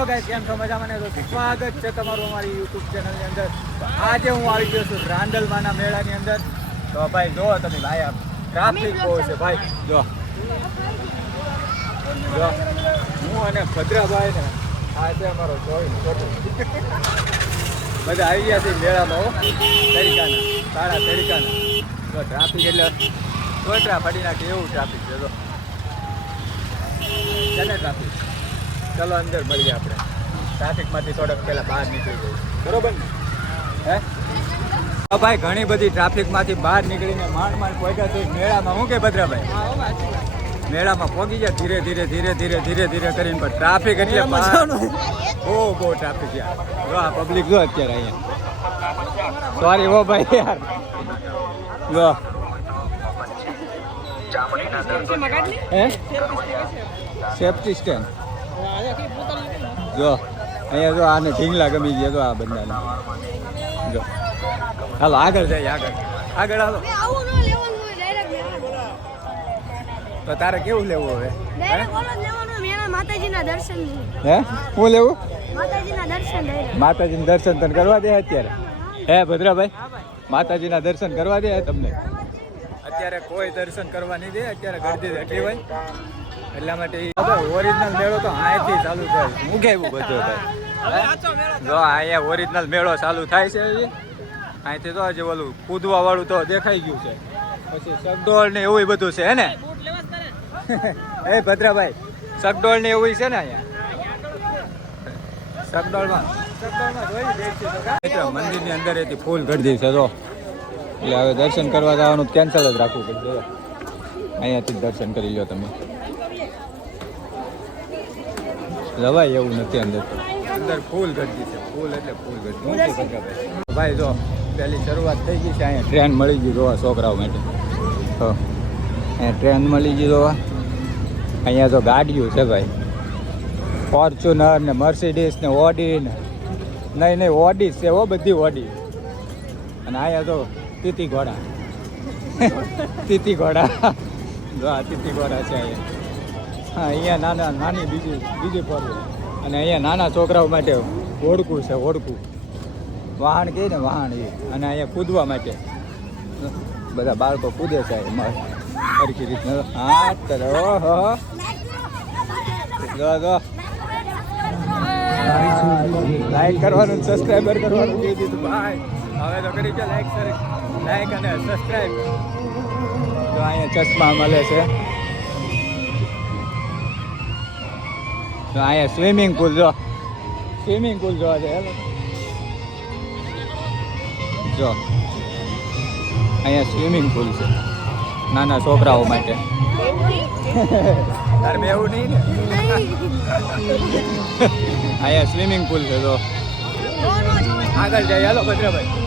Hello guys કેમ છો? મજામાં ને? તો સ્વાગત છે તમારું અમારી યુટ્યુબ ચેનલની અંદર. આજે હું આવી ગયો છું રાંદલમાના મેળાની અંદર. તો ભાઈ, જો તમે ભાઈ આમ ટ્રાફિક બહુ છે ભાઈ. જો. જો. હું અને ભદ્રાભાઈ ને આ છે અમારો જોઈ છોટો બધા આવી ગયા છે મેળામાં તરીકાના, સાડા તરીકાના. તો ટ્રાફિક એટલે કોટરા ફાડી નાખે એવું ટ્રાફિક છે, જો. ચાલે ટ્રાફિક ચલો અંદર મળીએ આપણે. ટ્રાફિકમાંથી થોડોક પહેલા બહાર નીકળી જઈએ. બરોબર ને? હે? ભાઈ ઘણી બધી ટ્રાફિકમાંથી બહાર નીકળીને માંડ માંડ પહોંચ્યા છે. મેળામાં શું કે ભદ્રાભાઈ? મેળામાં પહોંચી ગયા ધીરે ધીરે ધીરે ધીરે ધીરે ધીરે કરીને પણ ટ્રાફિક એટલે બહુ બહુ ટ્રાફિક યાર. જો આ પબ્લિક જો અત્યારે અહીંયા. સોરી હો ભાઈ યાર. જો. હે? સેફટી સ્ટેન્ડ જો અહીંયા જો આને ઢીંગલા ગમી ગયા જો આ બંદાને જો. હાલો આગળ જાય આગળ. આગળ હાલો. તો તારે કેવું લેવું હવે? માતાજીના દર્શન હે? હું લેવું? માતાજીના દર્શન માતાજીના દર્શન તને કરવા દે અત્યારે? હે ભદ્રાભાઈ? માતાજીના દર્શન કરવા દે તમને? અત્યારે કોઈ દર્શન કરવા નહીં દે અત્યારે ગરદી એટલી હોય. એટલા માટે ઓરિજિનલ મેળો તો અહીંથી ચાલુ થાય. હું કેવું બધું ભાઈ? જો અહીંયા ઓરિજિનલ મેળો ચાલુ થાય છે. અહીંથી તો હજી ઓલું કૂદવા વાળું તો દેખાઈ ગયું છે. પછી સગડોળ ને એવું બધું છે હે ને? એ ભદ્રાભાઈ સગડોળ ને એવું છે ને અહીંયા? સગડોળમાં? સગડોળમાં જોઈ મંદિરની અંદર એથી ફૂલ ગરદી છે જો. એટલે હવે દર્શન કરવા જવાનું કેન્સલ જ રાખવું પડશે જો. અહીંયાથી જ દર્શન કરી લો તમે. લવાય એવું નથી અંદર. અંદર ફૂલ ગરદી છે. ફૂલ એટલે ફૂલ ગરદી હું ભાઈ જો પહેલી શરૂઆત થઈ ગઈ છે અહીંયા. ટ્રેન મળી ગઈ જોવા છોકરાઓ માટે. તો અહીંયા ટ્રેન મળી ગઈ જોવા. અહીંયા તો ગાડીઓ છે ભાઈ. ફોર્ચ્યુનર ને મર્સિડીસ ને ઓડી ને. નહીં નહીં ઓડી છે હો બધી ઓડી અને અહીંયા તો તીતી ઘોડા તીતી ઘોડા હા તીતી ઘોડા છે અહીંયા. હા, અહીંયા નાના, નાની બીજી બીજી ફોર અને અહીંયા નાના છોકરાઓ માટે ઓળખું છે ઓળખું વાહન કહે ને વાહન એ. અને અહીંયા કૂદવા માટે. બધા બાળકો કૂદે છે સરખી રીતના. હા ઓહો જો જો. લાઈક કરવાનું સબસ્ક્રાઈબર કરવાનું. કહી દીધું ભાઈ હવે તો કરી છે લાઈક સર લાઈક અને સબસ્ક્રાઈબ તો અહીંયા ચશ્મા મળે છે. તો અહીંયા સ્વિમિંગ પુલ જો. સ્વિમિંગ પુલ જોવા છે જો. અહીંયા સ્વિમિંગ પુલ છે. નાના છોકરાઓ માટે. તારે એવું નહીં ને? અહીંયા સ્વિમિંગ પુલ છે જો. આગળ જાય હાલો ભદ્રભાઈ.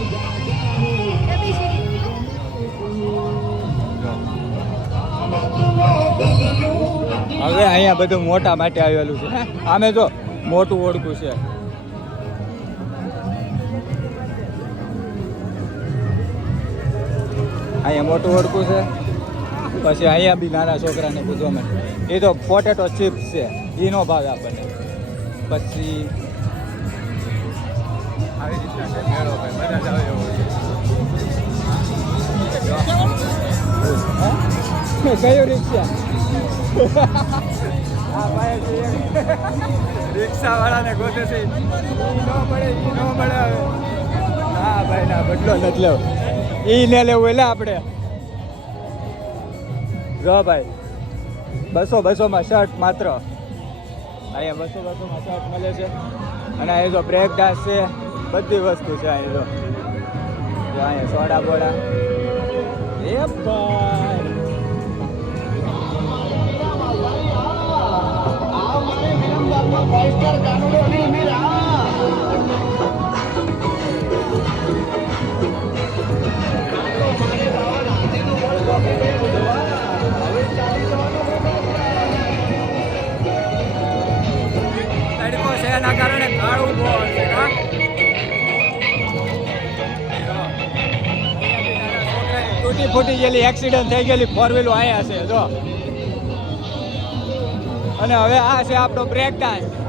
હવે અહીંયા બધું મોટા માટે આવેલું છે. આમે જો મોટું ઓળખું છે. અહીંયા મોટું ઓળખું છે. પછી અહીંયા બી નાના છોકરાને પૂછવા માટે એ તો પોટેટો ચિપ્સ છે. એનો ભાવ આપણને. પછી આવી રીતના કયું રિક્ષા રિક્ષા વાળાને ગોતે છે. નો મળે ઈ મળે ના ભાઈ, ના, બદલો નથી લેવો. ઈ ને લેવું એટલે આપણે. જો ભાઈ, બસો બસોમાં શર્ટ માત્ર. અહીંયા બસો બસોમાં શર્ટ મળે છે. અને અહીંયા જો બ્રેક ડાન્સ છે. બધી વસ્તુ છે અહીંયા જો. જો અહીંયા સોડા બોડા. એ ભાઈ. એના કારણે કાળું બહુ હશે તૂટી ફૂટી ગયેલી એક્સિડન્ટ થઈ ગયેલી ફોર વ્હીલો આવ્યા છે, જો. અને હવે આ છે આપણો બ્રેક ડાન્સ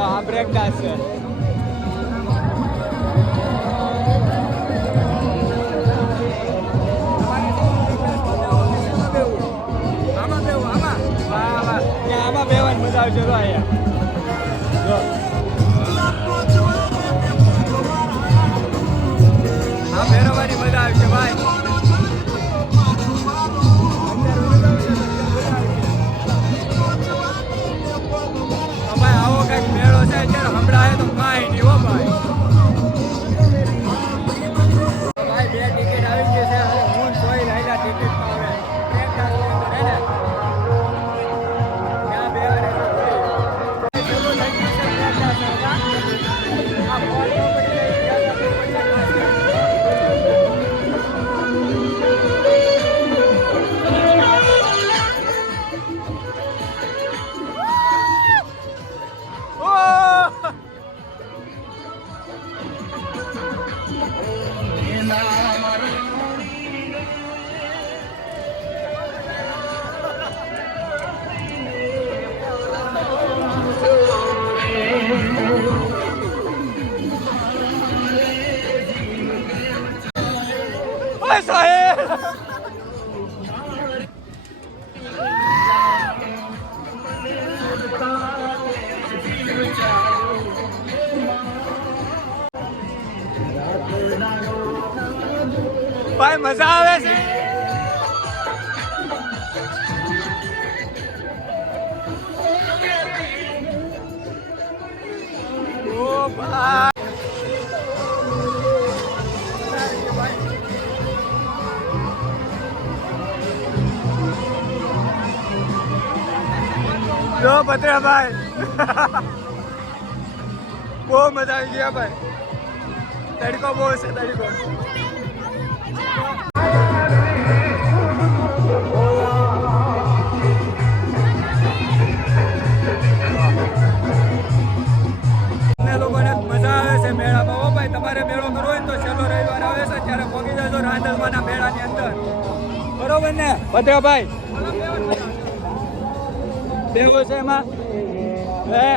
આ બ્રેક ડાન્સ છે. આમાં બેવાની મજા આવશે તો અહીંયા. જો ભાઈ બહુ મજા આવી ગયા ભાઈ. તડકો બહુ છે, તડકો. લોકોને મજા આવે છે મેળામાં. હો ભાઈ, તમારે મેળો કરવો તો છેલ્લો રવિવાર આવે છે, ત્યારે પહોંચી જજો રાંદલમાના મેળાની અંદર. બરોબર ને? ભદ્રાભાઈ. બેવો છે એમાં. હે?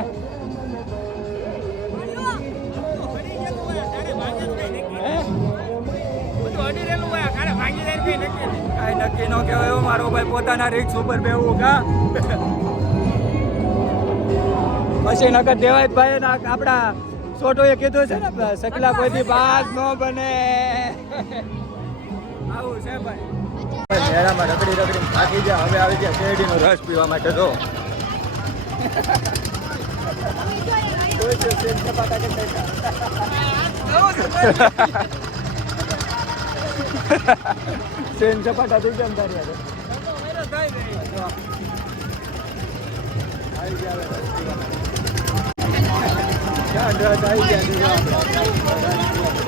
નક્કી ન કહેવાય મારો ભાઈ પોતાના રિક્ષ ઉપર બેવું કા? પછી નકર દેવાય ના આપણા છોટોએ કીધું છે ને સકલા કોઈથી બાદ ન બને. આવું છે ભાઈ. મેળામાં રખડી રખડી થાકી ગયા, હવે આવી ગયા શેરડીનો રસ પીવા માટે, જો. સેન સપાટા થઈ ગયા ને તારી હારે. આવી ગયા હવે રસ પીવા. ક્યાં રસ આવી ગયા છે જો આપણે.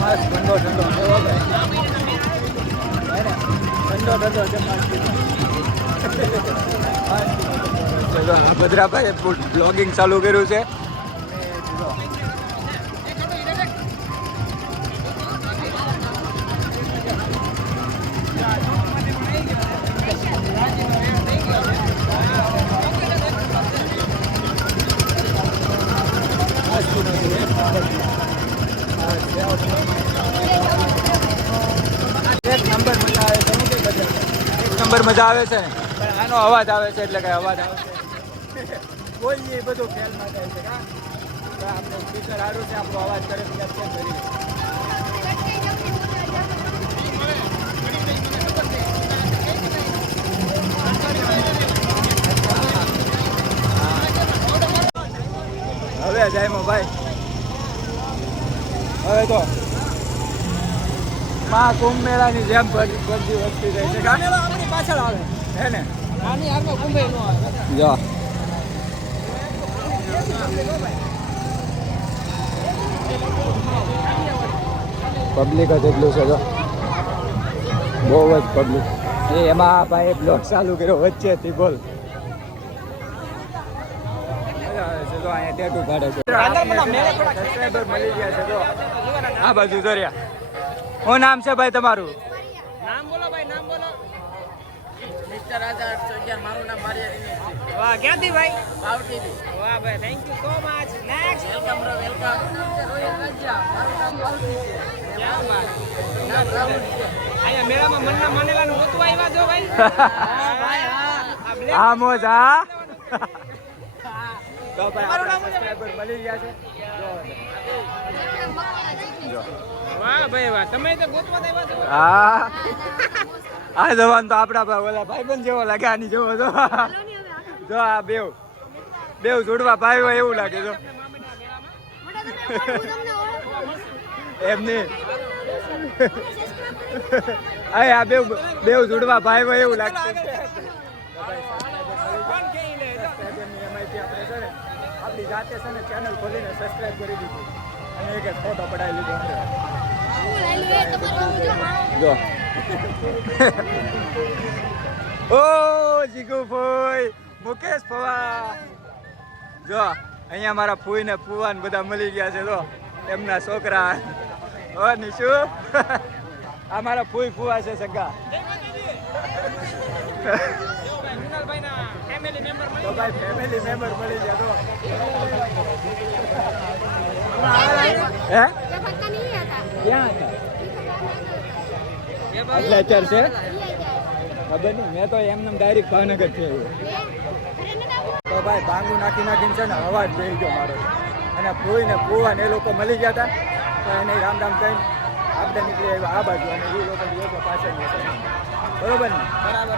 બસ ઠંડો ઠંડો કેવો ભાઈ હે ને? ચલો આ ભદ્રાભાઈએ બ્લોગિંગ ચાલુ કર્યું છે. એક નંબર મજા આવે છે હું કઈ બજાર એક નંબર મજા આવે છે? ને પણ આનો અવાજ આવે છે એટલે કઈ અવાજ આવે છે. બોલીએ એ બધું ખ્યાલમાં જાય છે કા આપણો સ્પીકર સારું છે આપણો અવાજ કરે છે કરી હવે જાય ભાઈ. હવે તો. મા કુંભ મેળાની જેમ બધી વસ્તી રહી છે પાછળ આવે. હે ને? નાની આગળ કુંભે નો આવે. જો. પબ્લિક જ એટલું છે જો. બહુ જ પબ્લિક એ એમાં ભાઈ બ્લોક ચાલુ કર્યો વચ્ચેથી બોલ. આ બાજુ જોર્યા. શું નામ છે ભાઈ તમારું? રાજા હજાર આઠસો અગિયાર મારું નામ મારિયા દિનેશ છે. વાહ ક્યાંથી ભાઈ? બાવટીથી વાહ ભાઈ thank you so much next welcome bro welcome royal Raja મારું નામ ભાવટી છે. ક્યાં બાત નામ રાહુલ છે. અહીંયા મેળામાં મનના માનેલાનું ગોતવા આવ્યા જો ભાઈ? હા ભાઈ હા. આ મોજ હા. તો ભાઈ સબસ્ક્રાઇબર મળી ગયા છે. જો. વાહ ભાઈ વાહ. તમે તો ગોતવા દેવા છો. હા. આ જવાન તો આપણા ભાઈ ઓલા ભાઈબંધ જેવો લાગે આની જેવો જો જો આ બેવ. બેવ જોડવા ભાઈ હોય એવું લાગે જો. એમને. અરે આ બેવ બેવ જોડવા ભાઈ હોય એવું લાગે આપણે જાતે છે ને ચેનલ ખોલીને સબસ્ક્રાઇબ કરી દીધી. અને એક ફોટો પડાવી લીધો. જો. ઓ જીગુ ફોઈ મુકેશ પવા જો અહીંયા મારા ફૂઈ ને ફુવા ને બધા મળી ગયા છે જો એમના છોકરા. ઓ નિશુ. આ મારા ફૂઈ ફુવા છે સગા. તો ભાઈ ફેમિલી મેમ્બર મળી ગયા તો હે ક્યાં હતા? અત્યારે છે? ખબર નહીં. મેં તો એમને ડાયરેક્ટ ભાવનગર છે તો ભાઈ ભાંગું નાખી નાખીને છે ને અવાજ જોઈ ગયો મારો. અને ફૂઈ ને ફૂવા ને એ લોકો મળી ગયા હતા તો એને રામ રામ કહીને આપણે નીકળી આવ્યા આ બાજુ. અને એ લોકો લોકો પાછળ બરોબર ને? બરાબર.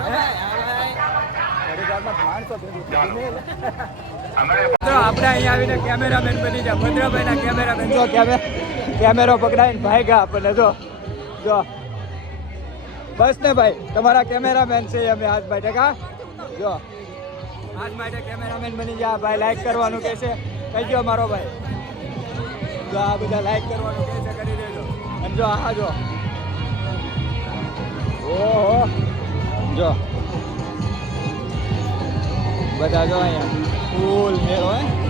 આપણે અહીંયા આવીને કેમેરામેન બની ગયા. ભદ્રભાઈના કેમેરામેન જો કેમે કેમેરો પકડાવીને ભાઈ ગયા આપણને. જો જો. બસ ને ભાઈ, તમારા કેમેરામેન છે અમે આજ માટે કા? જો. આજ માટે કેમેરામેન બની ગયા. ભાઈ લાઈક કરવાનું કે છે. કહી ગયો મારો ભાઈ. જો આ બધા લાઈક કરવાનું કે છે, કરી દેજો. અને જો આ જો. ઓહો. જો. બધા જો અહીંયા. ફૂલ મેળો હે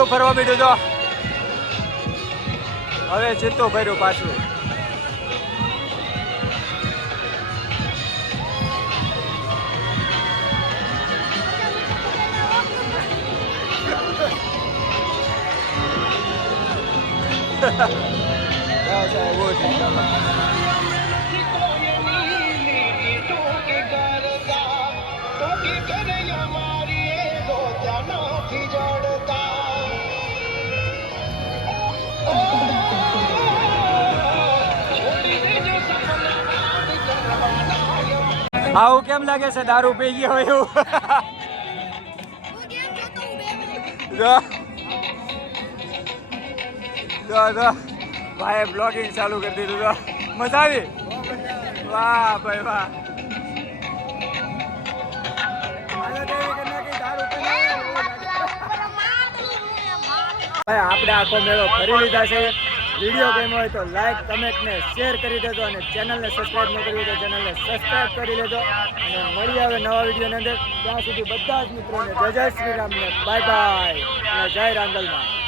તો ફરવા બેઠું તો હવે ચિત્તો ફર્યો પાછું. બસ આ બહુ થઈ આવું કેમ લાગે છે? દારૂ પી ગયો હોય એવું ભાઈ બ્લોગિંગ ચાલુ કરી દીધું જો. મજા આવી? વાહ ભાઈ વાહ. ભાઈ આપણે આખો મેળો ફરી લીધા છે. વીડિયો ગમ્યો હોય તો લાઈક કમેન્ટ ને શેર કરી દેજો અને ચેનલને સબસ્ક્રાઈબ ન કરી તો ચેનલને સબસ્ક્રાઈબ કરી લેજો. અને મળી આવે નવા વિડીયોની અંદર. ત્યાં સુધી બધા જ મિત્રોને જય જય શ્રી રામને બાય બાય અને જય રાંગલમાં